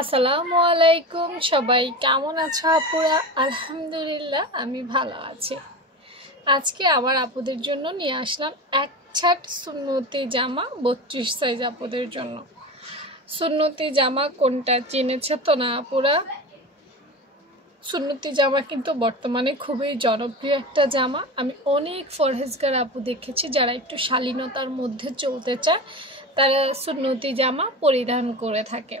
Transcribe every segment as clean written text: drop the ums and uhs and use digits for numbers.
আসসালামু আলাইকুম, সবাই কেমন আছো আপুরা? আলহামদুলিল্লাহ আমি ভালো আছি। আজকে আবার আপুদের জন্য নিয়ে আসলাম এক ছাট সুন্নতি জামা 32 সাইজ আপুদের জন্য। সুন্নতি জামা কোনটা চিনেছে তো না আপুরা? সুন্নতি জামা কিন্তু বর্তমানে খুবই জনপ্রিয় একটা জামা। আমি অনেক ফরহেজগার আপু দেখেছি যারা একটু শালীনতার মধ্যে চলতে চায়, তারা সুন্নতি জামা পরিধান করে থাকে।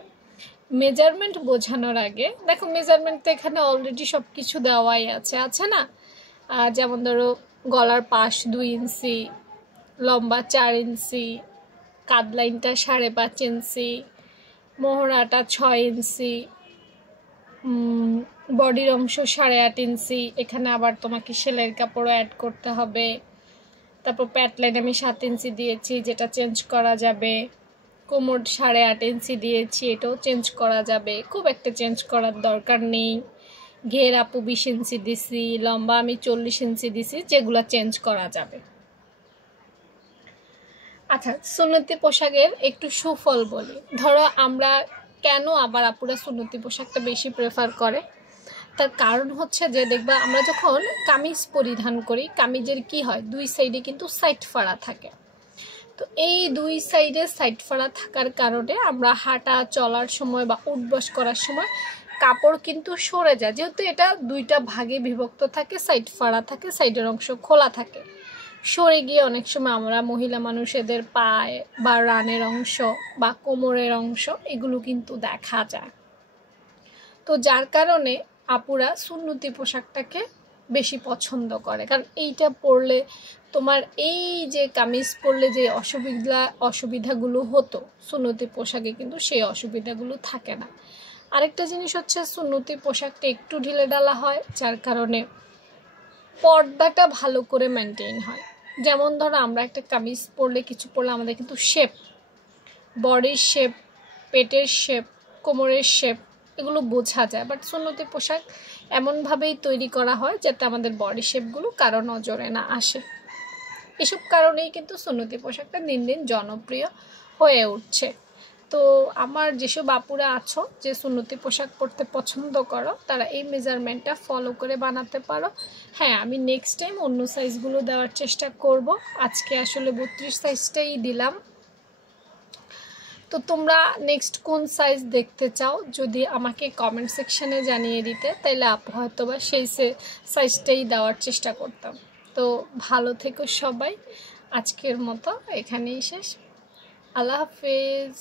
মেজারমেন্ট বোঝানোর আগে দেখো, মেজারমেন্ট তো এখানে অলরেডি সব কিছু দেওয়াই আছে না? যেমন ধরো গলার পাশ 2 ইঞ্চি, লম্বা 4 ইঞ্চি, কাঁধ লাইনটা 5.5 ইঞ্চি, মোহরাটা 6 ইঞ্চি, বডির অংশ 8.5 ইঞ্চি। এখানে আবার তোমাকে সেলাইয়ের কাপড়ও অ্যাড করতে হবে। তারপর প্যাট লাইন আমি 7 ইঞ্চি দিয়েছি, যেটা চেঞ্জ করা যাবে। কোমর 8.5 ইঞ্চি দিয়েছি, এটাও চেঞ্জ করা যাবে, খুব একটা চেঞ্জ করার দরকার নেই। ঘের আপু 20 ইঞ্চি দিছি, লম্বা আমি 40 ইঞ্চি দিছি, যেগুলো চেঞ্জ করা যাবে। আচ্ছা, সুন্নতি পোশাকের একটু সুফল বলি। ধরো আমরা কেন আবার আপুরা সুন্নতি পোশাকটা বেশি প্রেফার করে, তার কারণ হচ্ছে যে দেখবা আমরা যখন কামিজ পরিধান করি, কামিজের কি হয়, 2 সাইডে কিন্তু সাইড ফাড়া থাকে। তো এই 2 সাইডে সাইড ফাড়া থাকার কারণে আমরা হাঁটা চলার সময় বা উঠবস করার সময় কাপড় কিন্তু সরে যায়, যেহেতু এটা 2টা ভাগে বিভক্ত থাকে, সাইড ফাড়া থাকে, সাইডের অংশ খোলা থাকে। সরে গিয়ে অনেক সময় আমরা মহিলা মানুষদের পায়ে বা রানের অংশ বা কোমরের অংশ এগুলো কিন্তু দেখা যায়। তো যার কারণে আপুরা সুন্নতি পোশাকটাকে বেশি পছন্দ করে, কারণ এইটা পরলে তোমার এই যে কামিজ পরলে যে অসুবিধাগুলো হতো, সুন্নতি পোশাকে কিন্তু সেই অসুবিধাগুলো থাকে না। আরেকটা জিনিস হচ্ছে সুন্নতি পোশাকটা একটু ঢিলেঢালা হয়, যার কারণে পর্দাটা ভালো করে মেনটেন হয়। যেমন ধরো আমরা একটা কামিজ পরলে কিছু পরলে আমাদের কিন্তু শেপ, বডির শেপ, পেটের শেপ, কোমরের শেপ এগুলো বোঝা যায়। বাট সুন্নতি পোশাক এমনভাবেই তৈরি করা হয় যাতে আমাদের বডি শেপগুলো কারো নজরে না আসে। এসব কারণেই কিন্তু সুন্নতি পোশাকটা দিন দিন জনপ্রিয় হয়ে উঠছে। তো আমার যেসব আপুরা আছো যে সুন্নতি পোশাক পরতে পছন্দ করো, তারা এই মেজারমেন্টটা ফলো করে বানাতে পারো। হ্যাঁ, আমি নেক্সট টাইম অন্য সাইজগুলো দেওয়ার চেষ্টা করব। আজকে আসলে 32 সাইজটাই দিলাম। তো তোমরা নেক্সট কোন সাইজ দেখতে চাও যদি আমাকে কমেন্ট সেকশানে জানিয়ে দিতে, তাইলে আপু হয়তো বা সেই সাইজটাই দেওয়ার চেষ্টা করতাম। তো ভালো থেকো সবাই, আজকের মতো এখানেই শেষ। আল্লাহ হাফেজ।